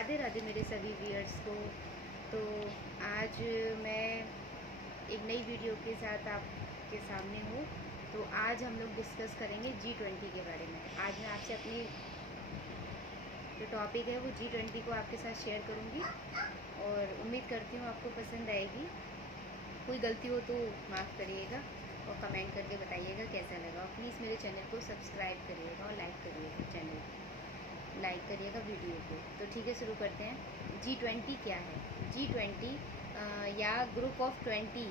राधे राधे मेरे सभी व्यूअर्स को। तो आज मैं एक नई वीडियो के साथ आपके सामने हूँ। तो आज हम लोग डिस्कस करेंगे G20 के बारे में। आज मैं आपसे अपनी जो टॉपिक है वो G20 को आपके साथ शेयर करूँगी और उम्मीद करती हूँ आपको पसंद आएगी। कोई गलती हो तो माफ़ करिएगा और कमेंट करके बताइएगा कैसा लगा। और प्लीज़ मेरे चैनल को सब्सक्राइब करिएगा और लाइक करिएगा, चैनल लाइक करिएगा वीडियो को। तो ठीक है, शुरू करते हैं। G20 क्या है? G20 या ग्रुप ऑफ 20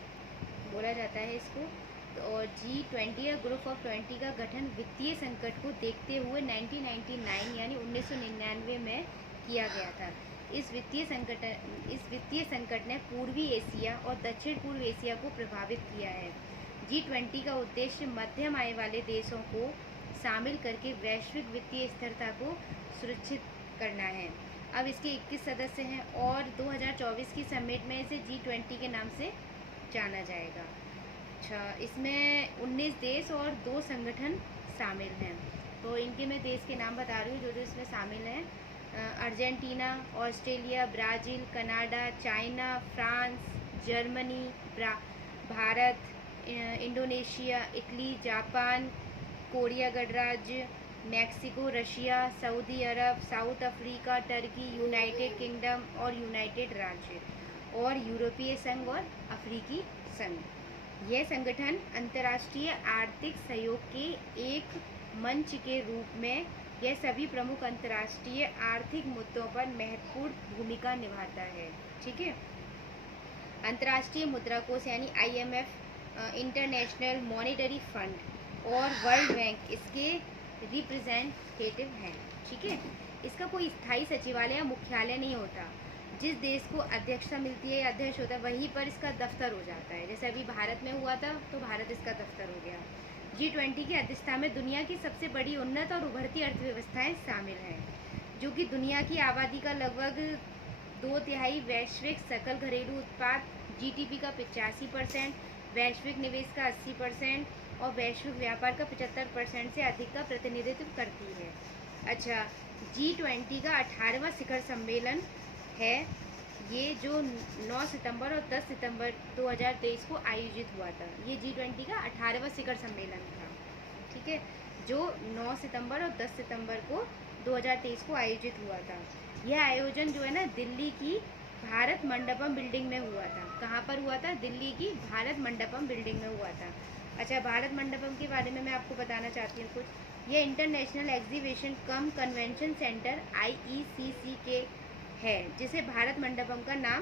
बोला जाता है इसको। तो और G20 या ग्रुप ऑफ 20 का गठन वित्तीय संकट को देखते हुए 1999 यानी 1999 में किया गया था। इस वित्तीय संकट ने पूर्वी एशिया और दक्षिण पूर्व एशिया को प्रभावित किया है। G20 का उद्देश्य मध्यम आय वाले देशों को शामिल करके वैश्विक वित्तीय स्थिरता को सुरक्षित करना है। अब इसके 21 सदस्य हैं और 2024 की समिट में इसे G20 के नाम से जाना जाएगा। अच्छा, इसमें 19 देश और 2 संगठन शामिल हैं। तो इनके मैं देश के नाम बता रही हूँ जो जो इसमें शामिल हैं। Argentina, Australia, Brazil, Canada, China, France, Germany, Bharat, Indonesia, Italy, Japan, Korea गणराज्य, Mexico, Russia, Saudi Arab, South Africa, Turkey, United Kingdom और यूनाइटेड राज्य और यूरोपीय संघ और अफ्रीकी संघ। यह संगठन अंतर्राष्ट्रीय आर्थिक सहयोग के एक मंच के रूप में यह सभी प्रमुख अंतर्राष्ट्रीय आर्थिक मुद्दों पर महत्वपूर्ण भूमिका निभाता है। ठीक है। अंतर्राष्ट्रीय मुद्रा कोष यानी IMF, इंटरनेशनल मॉनेटरी फंड और वर्ल्ड बैंक इसके रिप्रेजेंटेटिव हैं। ठीक है। इसका कोई स्थायी सचिवालय या मुख्यालय नहीं होता। जिस देश को अध्यक्षता मिलती है या अध्यक्ष होता है वहीं पर इसका दफ्तर हो जाता है। जैसे अभी भारत में हुआ था तो भारत इसका दफ्तर हो गया। G20 की अध्यक्षता में दुनिया की सबसे बड़ी उन्नत और उभरती अर्थव्यवस्थाएं शामिल हैं, जो कि दुनिया की आबादी का लगभग 2/3, वैश्विक सकल घरेलू उत्पाद GDP का 85%, वैश्विक निवेश का 80% और वैश्विक व्यापार का 75% से अधिक का प्रतिनिधित्व करती है। अच्छा, G20 का 18वां शिखर सम्मेलन है ये, जो 9 सितंबर और 10 सितंबर 2023 को आयोजित हुआ था। ये G20 का 18वां शिखर सम्मेलन था। ठीक है, जो 9 सितंबर और 10 सितंबर को 2023 को आयोजित हुआ था। यह आयोजन जो है ना दिल्ली की भारत मंडपम बिल्डिंग में हुआ था। कहाँ पर हुआ था? दिल्ली की भारत मंडपम बिल्डिंग में हुआ था। अच्छा, भारत मंडपम के बारे में मैं आपको बताना चाहती हूँ कुछ। यह इंटरनेशनल एग्जीबिशन कम कन्वेंशन सेंटर IECC के है, जिसे भारत मंडपम का नाम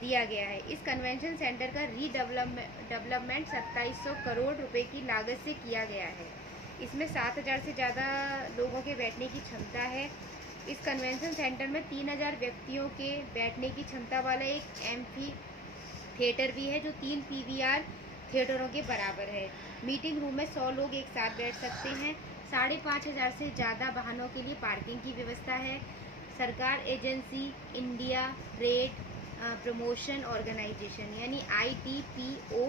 दिया गया है। इस कन्वेंशन सेंटर का रीडेवलपमेंट 2700 करोड़ रुपए की लागत से किया गया है। इसमें 7000 से ज़्यादा लोगों के बैठने की क्षमता है। इस कन्वेंशन सेंटर में 3000 व्यक्तियों के बैठने की क्षमता वाला एक एम्फी थिएटर भी है, जो 3 PVR थिएटरों के बराबर है। मीटिंग रूम में 100 लोग एक साथ बैठ सकते हैं। 5500 से ज़्यादा वाहनों के लिए पार्किंग की व्यवस्था है। सरकार agency India Trade Promotion Organization यानी ITPO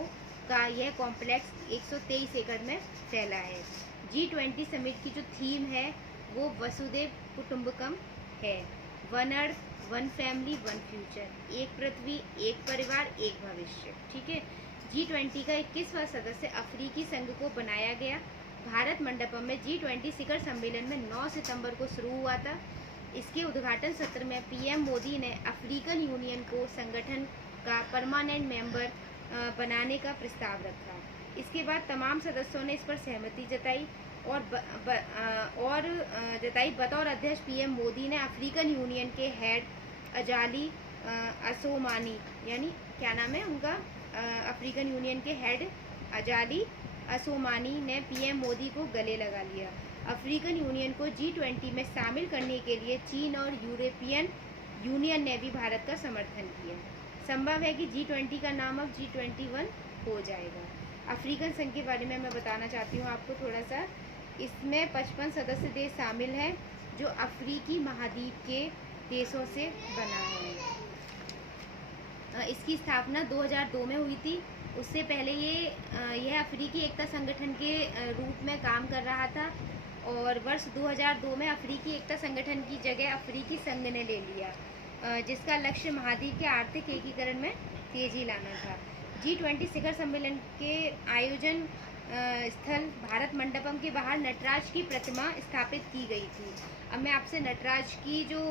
का यह कॉम्प्लेक्स 123 एकड़ में फैला है। G20 समिट की जो थीम है वो वसुदेव कुटुंबकम है। One earth, one family, one future. एक पृथ्वी, एक परिवार, एक भविष्य। ठीक है। G20 का 21वां सदस्य अफ्रीकी संघ को बनाया गया। भारत मंडपम में G20 शिखर सम्मेलन में 9 सितंबर को शुरू हुआ था। इसके उद्घाटन सत्र में PM मोदी ने अफ्रीकन यूनियन को संगठन का परमानेंट मेंबर बनाने का प्रस्ताव रखा। इसके बाद तमाम सदस्यों ने इस पर सहमति जताई और बतौर अध्यक्ष PM मोदी ने अफ्रीकन यूनियन के हेड अजाली असोमानी, यानी क्या नाम है उनका, अफ्रीकन यूनियन के हेड अजाली असोमानी ने PM मोदी को गले लगा लिया। अफ्रीकन यूनियन को G20 में शामिल करने के लिए चीन और यूरोपियन यूनियन ने भी भारत का समर्थन किया। संभव है कि G20 का नाम अब G21 हो जाएगा। अफ्रीकन संघ के बारे में मैं बताना चाहती हूँ आपको थोड़ा सा। इसमें 55 सदस्य देश शामिल हैं, जो अफ्रीकी महाद्वीप के देशों से बना है। इसकी स्थापना 2002 में हुई थी। उससे पहले यह अफ्रीकी एकता संगठन के रूप में काम कर रहा था और वर्ष 2002 में अफ्रीकी एकता संगठन की जगह अफ्रीकी संघ ने ले लिया। जिसका लक्ष्य महाद्वीप के आर्थिक एकीकरण में तेजी लाना था। G20 शिखर सम्मेलन के आयोजन स्थल भारत मंडपम के बाहर नटराज की प्रतिमा स्थापित की गई थी। अब मैं आपसे नटराज की जो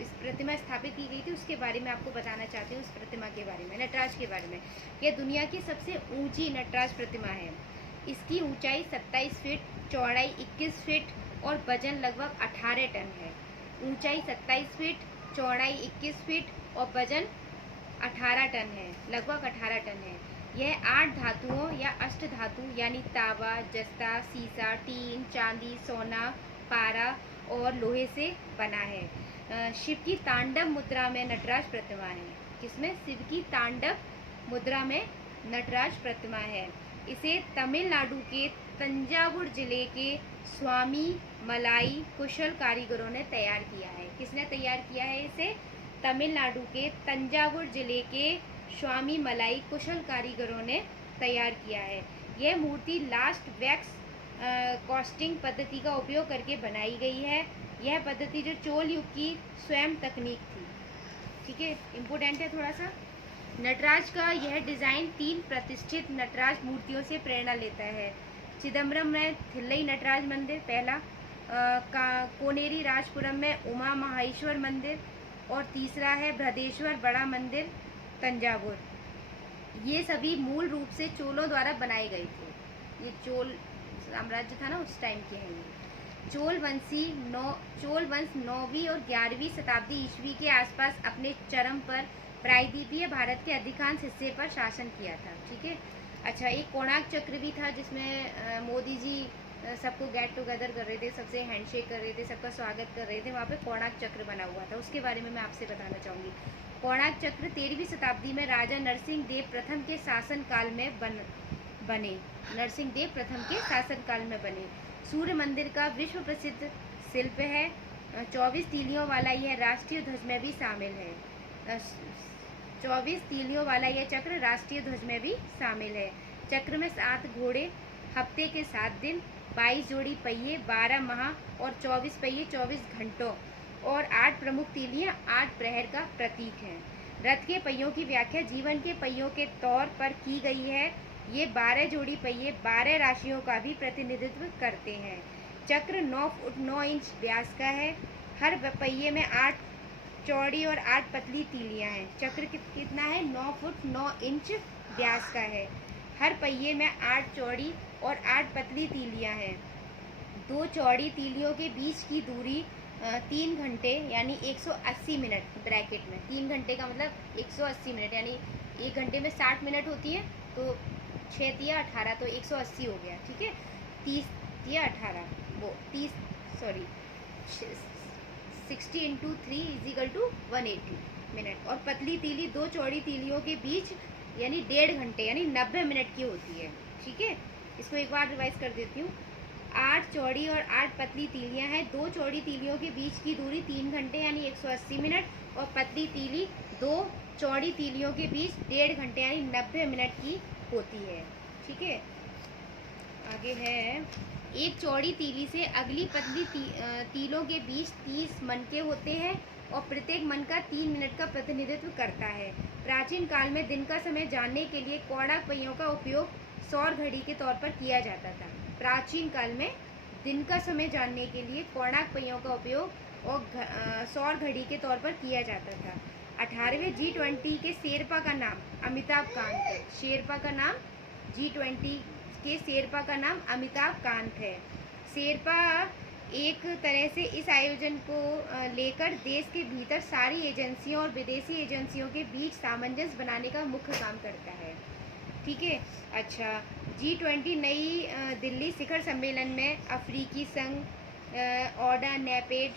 इस प्रतिमा स्थापित की गई थी उसके बारे में आपको बताना चाहती हूँ। उस प्रतिमा के बारे में, नटराज के बारे में। यह दुनिया की सबसे ऊंची नटराज प्रतिमा है। इसकी ऊंचाई 27 फीट, चौड़ाई 21 फीट और वजन लगभग 18 टन है। ऊंचाई 27 फीट, चौड़ाई 21 फीट और वजन 18 टन है, लगभग 18 टन है। यह 8 धातुओं या अष्ट धातु यानी तांबा, जस्ता, सीसा, टीन, चांदी, सोना, पारा और लोहे से बना है। शिव की तांडव मुद्रा में नटराज प्रतिमा है। किसमें? शिव की तांडव मुद्रा में नटराज प्रतिमा है। इसे तमिलनाडु के तंजावुर जिले के स्वामी मलाई कुशल कारीगरों ने तैयार किया है। किसने तैयार किया है इसे? तमिलनाडु के तंजावुर जिले के स्वामी मलाई कुशल कारीगरों ने तैयार किया है। यह मूर्ति लास्ट वैक्स कास्टिंग पद्धति का उपयोग करके बनाई गई है। यह पद्धति जो चोल युग की स्वयं तकनीक थी। ठीक है, इम्पोर्टेंट है थोड़ा सा। नटराज का यह डिज़ाइन 3 प्रतिष्ठित नटराज मूर्तियों से प्रेरणा लेता है। चिदम्बरम में थिल्लई नटराज मंदिर पहला, कोनेरी राजपुरम में उमा महेश्वर मंदिर और तीसरा है बृहदेश्वर बड़ा मंदिर तंजावुर। ये सभी मूल रूप से चोलों द्वारा बनाए गए थे। ये चोल साम्राज्य था ना उस टाइम के हैं ये। चोल वंश 9वीं और 11वीं शताब्दी ईस्वी के आसपास अपने चरम पर प्रायद्वीपीय भारत के अधिकांश हिस्से पर शासन किया था। ठीक है। अच्छा, एक कोणार्क चक्र भी था जिसमें मोदी जी सबको गेट टुगेदर कर रहे थे, सबसे हैंडशेक कर रहे थे, सबका स्वागत कर रहे थे। वहाँ पे कोणार्क चक्र बना हुआ था, उसके बारे में मैं आपसे बताना चाहूँगी। कोणार्क चक्र 13वीं शताब्दी में राजा नरसिंह देव प्रथम के शासनकाल में बने। नरसिंह देव प्रथम के शासनकाल में बने। सूर्य मंदिर का विश्व प्रसिद्ध शिल्प है। 24 तीलियों वाला यह राष्ट्रीय ध्वज में भी शामिल है। 24 तीलियों वाला यह चक्र राष्ट्रीय ध्वज में भी शामिल है। चक्र में 7 घोड़े, हफ्ते के 7 दिन, 22 जोड़ी पहिए, 12 माह और 24 पहिए 24 घंटों और 8 प्रमुख तीलियां 8 प्रहर का प्रतीक हैं। रथ के पहियों की व्याख्या जीवन के पहियों के तौर पर की गई है। ये 12 जोड़ी पहिए 12 राशियों का भी प्रतिनिधित्व करते हैं। चक्र 9 फुट 9 इंच व्यास का है। हर पहिए में 8 चौड़ी और 8 पतली तीलियां हैं। चक्र कितना है? 9 फुट 9 इंच व्यास का है। हर पहिए में 8 चौड़ी और 8 पतली तीलियां हैं। 2 चौड़ी तीलियों के बीच की दूरी 3 घंटे यानी 180 मिनट, ब्रैकेट में 3 घंटे का मतलब 180 मिनट, यानी 1 घंटे में 60 मिनट होती है तो 6 तिया 18 तो 180 हो गया। ठीक है, 30 तिया 18 वो 60 × 3 = 180 मिनट। और पतली तीली 2 चौड़ी तीलियों के बीच यानी 1.5 घंटे यानी 90 मिनट की होती है। ठीक है, इसको एक बार रिवाइज कर देती हूँ। 8 चौड़ी और 8 पतली तीलियां हैं। 2 चौड़ी तीलियों के बीच की दूरी 3 घंटे यानी 180 मिनट और पतली तीली 2 चौड़ी तीलियों के बीच 1.5 घंटे यानी 90 मिनट की होती है। ठीक है, आगे है। एक चौड़ी तीली से अगली पतली तीलों के बीच 30 मनके होते हैं और प्रत्येक मन का 3 मिनट का प्रतिनिधित्व करता है। प्राचीन काल में दिन का समय जानने के लिए कोणार्क पहियों का उपयोग सौर घड़ी के तौर पर किया जाता था। प्राचीन काल में दिन का समय जानने के लिए कोणार्क पहियों का उपयोग और सौर घड़ी के तौर पर किया जाता था। 18वें G20 के शेरपा का नाम अमिताभ कांत है। शेरपा का नाम G20 के शेरपा का नाम अमिताभ कांत है। शेरपा एक तरह से इस आयोजन को लेकर देश के भीतर सारी एजेंसियों और विदेशी एजेंसियों के बीच सामंजस्य बनाने का मुख्य काम करता है। ठीक है। अच्छा, G20 नई दिल्ली शिखर सम्मेलन में अफ्रीकी संघ, ओडा, नेपेड,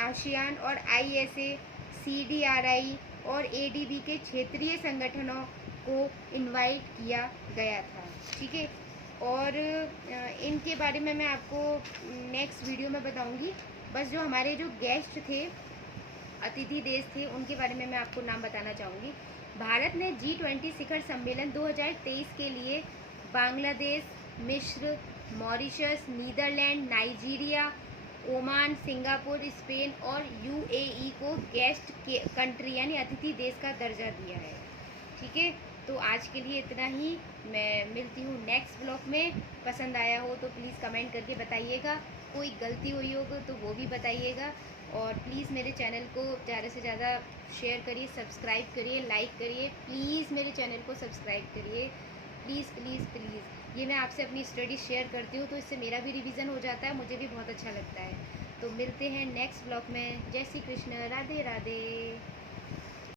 आसियान और ISA, CDRI और ADB के क्षेत्रीय संगठनों को इनवाइट किया गया था। ठीक है, और इनके बारे में मैं आपको नेक्स्ट वीडियो में बताऊंगी। बस जो हमारे जो गेस्ट थे, अतिथि देश थे, उनके बारे में मैं आपको नाम बताना चाहूँगी। भारत ने G20 शिखर सम्मेलन 2023 के लिए बांग्लादेश, मिस्र, Mauritius, Netherlands, Nigeria Oman, Singapore, Spain और यूएई को गेस्ट कंट्री यानी अतिथि देश का दर्जा दिया है। ठीक है, तो आज के लिए इतना ही। मैं मिलती हूँ नेक्स्ट ब्लॉग में। पसंद आया हो तो प्लीज़ कमेंट करके बताइएगा, कोई गलती हुई होगी तो वो भी बताइएगा, और प्लीज़ मेरे चैनल को ज़्यादा से ज़्यादा शेयर करिए, सब्सक्राइब करिए, लाइक करिए। प्लीज़ मेरे चैनल को सब्सक्राइब करिए, प्लीज़ प्लीज़ प्लीज़। ये मैं आपसे अपनी स्टडी शेयर करती हूँ तो इससे मेरा भी रिवीजन हो जाता है, मुझे भी बहुत अच्छा लगता है। तो मिलते हैं नेक्स्ट ब्लॉग में। जय श्री कृष्ण, राधे राधे।